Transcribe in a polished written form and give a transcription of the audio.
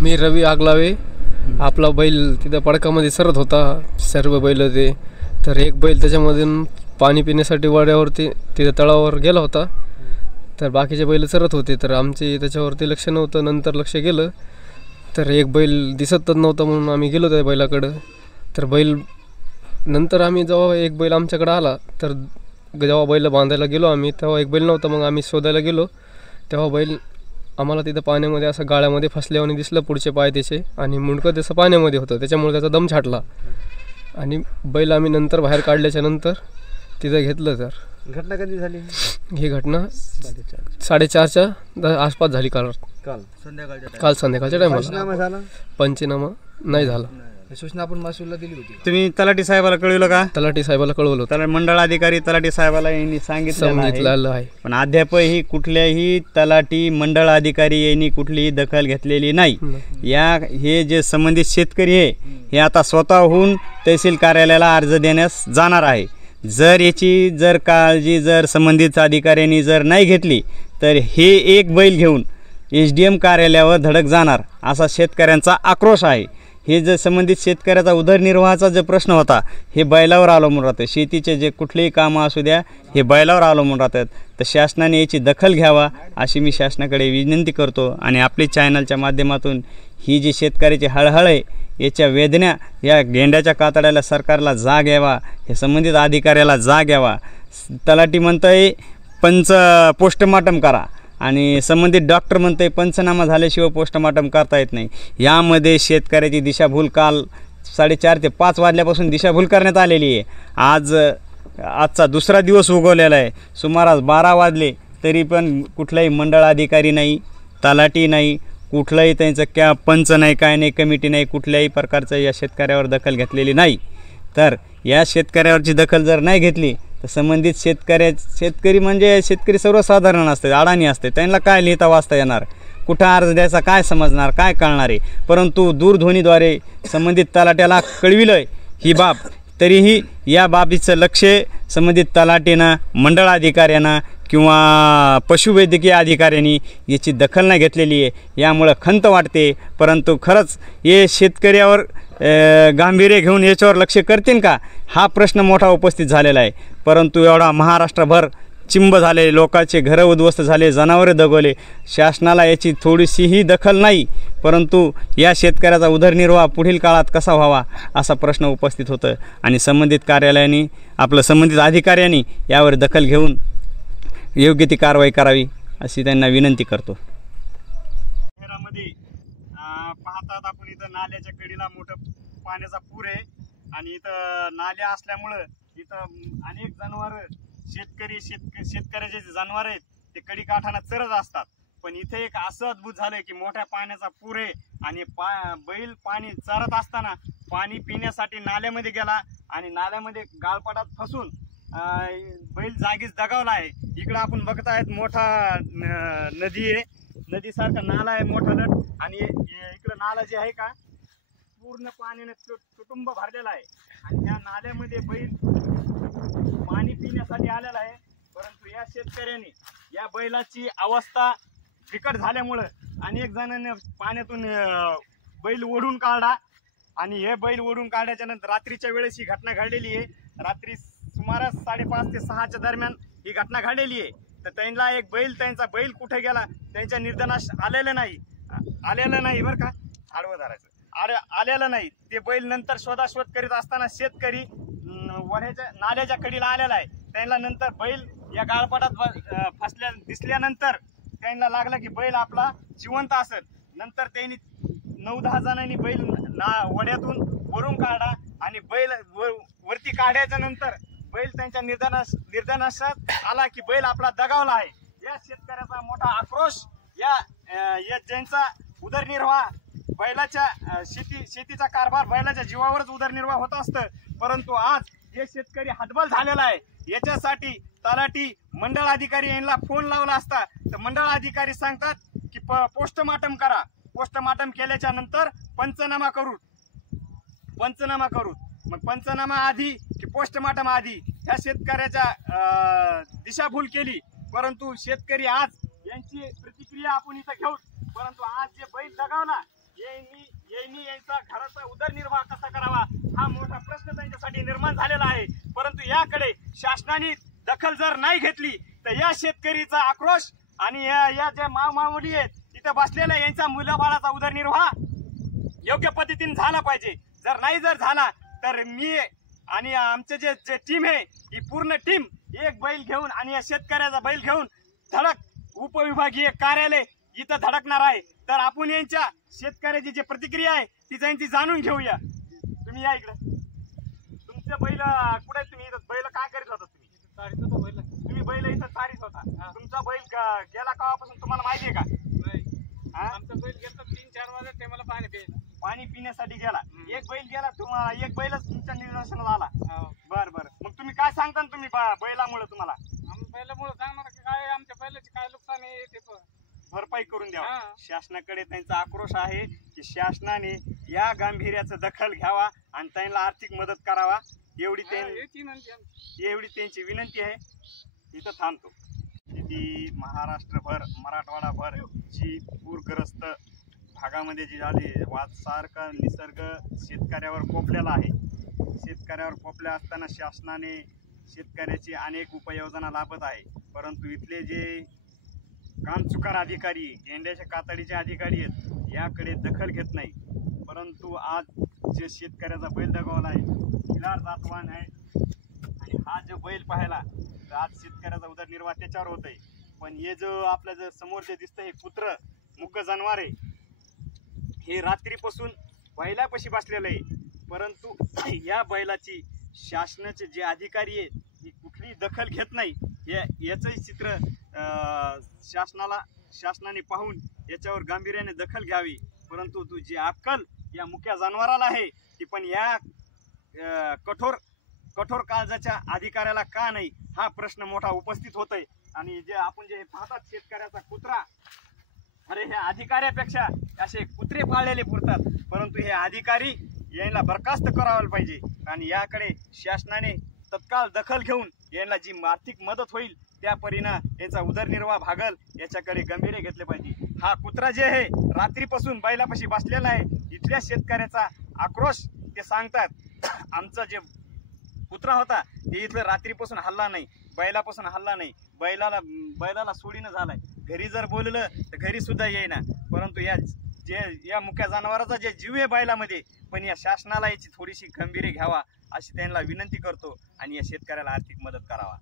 मी रवी आगलावे. आपला बैल तिथं पडकामध्ये सरत होता, सर्व बैल ते. तर एक बैल त्याच्यामधून पाणी पिण्यासाठी वाड्यावरती तिथं तळावर गेला होता. तर बाकीचे बैल चरत होते. तर आमचे त्याच्यावरती लक्ष नव्हतं. नंतर लक्ष गेलं तर एक बैल दिसतच नव्हता, म्हणून आम्ही गेलो त्या बैलाकडं. तर बैल नंतर आम्ही जेव्हा एक बैल आमच्याकडं आला, तर जेव्हा बैल बांधायला गेलो आम्ही, तेव्हा एक बैल नव्हता. मग आम्ही शोधायला गेलो, तेव्हा बैल आम्हाला तिथं पाण्यामध्ये असं गाळ्यामध्ये फसल्याने दिसलं, पुढचे पाय त्याचे, आणि मुंडकं त्याचं पाण्यामध्ये होतं. त्याच्यामुळे त्याचा दम छाटला आणि बैल आम्ही नंतर बाहेर काढल्याच्या नंतर तिथं घेतलं. तर घटना कधी झाली? ही घटना 4:30च्या आसपास झाली. काल संध्याकाळच्या टायमाला. पंचनामा नाही झाला. सूचना आपण महसूलला दिली होती. तुम्ही तलाठी साहेबाला कळवलं का? तलाठी साहेबाला कळवलं. तर मंडळ अधिकारी तलाठी साहेबाला यांनी सांगितलेलं आहे, पण अद्यापही कुठल्याही तलाठी मंडळ अधिकारी यांनी कुठलीही दखल घेतलेली नाही. हे जे संबंधित शेतकरी आहे हे आता स्वतःहून तहसील कार्यालयाला अर्ज देण्यास जाणार आहे. जर याची काळजी संबंधित अधिकाऱ्यांनी नाही घेतली तर हे एक बैल घेऊन SDM कार्यालयावर धडक जाणार, असा शेतकऱ्यांचा आक्रोश आहे. हे जे संबंधित शेतकऱ्याचा उदरनिर्वाहाचा जो प्रश्न होता हे बैलावर अवलंबून राहतं. शेतीचे जे कुठलेही कामं असू द्या हे बैलावर अवलंबून राहतात. तर शासनाने याची दखल घ्यावा अशी मी शासनाकडे विनंती करतो. आणि आपली चॅनलच्या माध्यमातून ही जी शेतकऱ्याची हळहळ आहे, याच्या वेदना, या गेंड्याच्या कातड्याला सरकारला जाग यावा, हे संबंधित अधिकाऱ्याला जाग यावा. तलाठी म्हणतंय पोस्टमार्टम करा, आणि संबंधित डॉक्टर म्हणते पंचनामा झाल्याशिवाय पोस्टमार्टम करता येत नाही. यामध्ये शेतकऱ्याची दिशाभूल काल 4:30 ते 5 वाजल्यापासून दिशाभूल करण्यात आलेली आहे. आजचा दुसरा दिवस उगवलेला आहे. सुमारास 12 वाजले तरी पण कुठलाही मंडळ अधिकारी नाही, तलाठी नाही, कुठलाही त्यांचं पंच नाही, काय नाही, कमिटी नाही, कुठल्याही प्रकारचं या शेतकऱ्यावर दखल घेतलेली नाही. तर या शेतकऱ्यावरची दखल जर नाही घेतली तर संबंधित शेतकरी म्हणजे शेतकरी सर्वसाधारण असते, अडाणी असते, त्यांना काय लिहिता वाचता येणार, कुठं अर्ज द्यायचा काय समजणार, काय कळणार आहे. परंतु दूरध्वनीद्वारे संबंधित तलाट्याला कळविलं ही बाब, तरीही या बाबीचं लक्ष संबंधित तलाठीनं, मंडळ अधिकाऱ्यांना किंवा पशुवैद्यकीय अधिकाऱ्यांनी याची दखल नाही घेतलेली आहे. यामुळं खंत वाटते. परंतु खरंच हे शेतकऱ्यावर गांभीर्य घेऊन याच्यावर लक्ष करतील का, हा प्रश्न मोठा उपस्थित झालेला आहे. परंतु एवढा महाराष्ट्रभर चिंब झाले, लोकांचे घरं उद्ध्वस्त झाले, जनावरे दगवले, शासनाला याची थोडीशीही दखल नाही. परंतु या शेतकऱ्याचा उदरनिर्वाह पुढील काळात कसा व्हावा असा प्रश्न उपस्थित होतं. आणि संबंधित कार्यालयाने, संबंधित अधिकाऱ्यांनी यावर दखल घेऊन योग्य ती कारवाई करावी अशी त्यांना विनंती करतो. शहरामध्ये पाहतात आपण, इथं नाल्याच्या कडेला मोठं पाण्याचा पूर आहे आणि इथं नाल्या असल्यामुळं इथं अनेक जनावरं, शेतकऱ्याचे जे जनावर आहेत ते कडी काठाना चरत असतात. पण इथे एक असं अद्भुत झालंय की मोठ्या पाण्याचा पूर आहे आणि बैल पाणी चरत असताना पाणी पिण्यासाठी नाल्यामध्ये गेला आणि नाल्यामध्ये गाळपाटात फसून बैल जागीच दगावला आहे. इकडं आपण बघतायत मोठा नदी आहे, नदीसारखा नाला आहे मोठा नट, आणि इकडं नाला जे आहे का पूर्ण पाण्याने तुटुंब भरलेला आहे. आणि या नाल्यामध्ये बैल पाणी पिण्यासाठी आलेला आहे. परंतु या शेतकऱ्याने या बैलाची अवस्था बिकट झाल्यामुळं अनेक जणांनी पाण्यातून बैल ओढून काढला आणि हे बैल ओढून काढल्याच्या नंतर रात्रीच्या वेळेस ही घटना घडलेली आहे. रात्री सुमारास 5:30 ते 6च्या दरम्यान ही घटना घडलेली आहे. तर त्यांचा बैल कुठे गेला त्यांच्या निर्धारास आलेलं नाही बरं का, आडवं धरायचं, आलेलं नाही. ते बैल नंतर शोधाशोध करीत असताना शेतकरी वड्याच्या नाल्याच्या कडीला आलेला आहे. त्यांना नंतर बैल या गाळपाटात दिसल्यानंतर त्यांना लागलं की बैल आपला जिवंत असेल. नंतर त्यांनी 9-10 जणांनी बैल वड्यातून वरून काढला आणि बैल वरती काढायच्या नंतर बैल त्यांच्या निर्धारास आला की बैल आपला दगावला आहे. या शेतकऱ्याचा मोठा आक्रोश, या ज्यांचा उदरनिर्वाह बैलाच्या शेतीचा कारभार बैलाच्या जीवावरच उदरनिर्वाह होत असतं. परंतु आज हे शेतकरी हतबल झालेला आहे. याच्यासाठी तलाठी, मंडळ अधिकारी यांना फोन लावला असता तर मंडळ अधिकारी सांगतात की पोस्टमार्टम करा. पोस्टमार्टम केल्याच्या नंतर पंचनामा करू. मग पंचनामा आधी की पोस्टमार्टम आधी ह्या शेतकऱ्याच्या दिशाभूल केली. परंतु शेतकरी आज यांची प्रतिक्रिया आपण इथं घेऊ. परंतु आज जे बैल दगावला यांनी यांचा घराचा उदरनिर्वाह कसा करावा हा मोठा प्रश्न त्यांच्यासाठी निर्माण झालेला आहे. परंतु याकडे शासनाने दखल जर नाही घेतली तर या शेतकरीचा आक्रोश आणि या जे माऊली आहेत तिथे बसलेल्या यांचा मुलाबाळाचा उदरनिर्वाह योग्य पद्धतीने झाला पाहिजे. जर नाही झाला तर मी आणि आमचे जे टीम आहे ही पूर्ण टीम एक बैल घेऊन आणि या शेतकऱ्याचा बैल घेऊन धडक उपविभागीय कार्यालय इथं धडकणार आहे. तर आपण यांच्या शेतकऱ्याची जी प्रतिक्रिया आहे ती त्यांची जाणून घेऊया. तुम्ही या इकडे. तुमचे बैल कुठे तुम्ही इथं बैल काय करीत होता? तुम्ही बैल इथं चारीत होता. तुमचा बैल गेला केव्हापासून तुम्हाला माहिती आहे का? आमचा बैल गेला 3-4 वाजता ते मला पाणी पिण्यासाठी गेला. एक बैल गेला तुम्हाला, एक बैलच तुमच्या निदर्शनात आला. बरं मग तुम्ही काय सांगता तुम्ही बैलामुळे तुम्हाला? बैलामुळे सांगणार की काय आमच्या बैलाची काय नुकसान आहे ते भरपाई करून द्यावा. शासनाकडे त्यांचा आक्रोश आहे की शासनाने या गांभीर्याचं दखल घ्यावा आणि त्यांना आर्थिक मदत करावा एवढी त्यांची विनंती आहे. इथं थांबतो. ती महाराष्ट्रभर मराठवाडाभर जी पूरग्रस्त भागामध्ये जी झाली वादसारखा निसर्ग शेतकऱ्यावर पोपलेला आहे. शेतकऱ्यावर पोपल्या असताना शासनाने शेतकऱ्याची अनेक उपाययोजना लाभत आहे. परंतु इथले जे कामचुकार अधिकारी, गेंड्याच्या कातडीचे अधिकारी आहेत याकडे दखल घेत नाही. परंतु आज जे शेतकऱ्याचा बैल दगावला आहे, खिलार जातवान आहे आणि हा जो बैल पाहिला तर आज शेतकऱ्याचा उदरनिर्वाह त्याच्यावर होत आहे. पण हे जो आपलं जे समोर जे दिसतं हे कुत्र मुक जनावर आहे हे रात्रीपासून बैलापाशी बसलेलं आहे. परंतु या बैलाची शासनाचे जे अधिकारी आहेत ही कुठलीही दखल घेत नाही. याचंही चित्र शासनाने पाहून याच्यावर गांभीर्याने दखल घ्यावी. परंतु तू जी अक्कल या मुक्या जनावराला आहे ती पण या कठोर काळजाच्या अधिकाऱ्याला का नाही हा प्रश्न मोठा उपस्थित होतोय. आणि जे आपण जे पाहतात शेतकऱ्याचा कुत्रा, अरे हे अधिकाऱ्यापेक्षा असे कुत्रे पाळलेले पुरतात. परंतु हे अधिकारी यांना बरखास्त करायला पाहिजे आणि याकडे शासनाने तत्काळ दखल घेऊन यांना जी आर्थिक मदत होईल त्या परीनं यांचा उदरनिर्वाह भागल याच्याकडे गंभीर्य घेतले पाहिजे. हा कुत्रा जे आहे रात्रीपासून बैलापाशी बसलेला आहे. इथल्या शेतकऱ्याचा आक्रोश ते सांगतात. आमचा जे कुत्रा होता ते इथलं रात्रीपासून हल्ला नाही, बैलापासून हल्ला नाही. बैलाला सोडीनं झालाय. घरी जर बोललं तर घरी सुद्धा येईना. परंतु या मुक्या जनावराचा जे जीव आहे बैलामध्ये पण या शासनाला याची थोडीशी गंभीर्य घ्यावा अशी त्यांना विनंती करतो आणि या शेतकऱ्याला आर्थिक मदत करावा.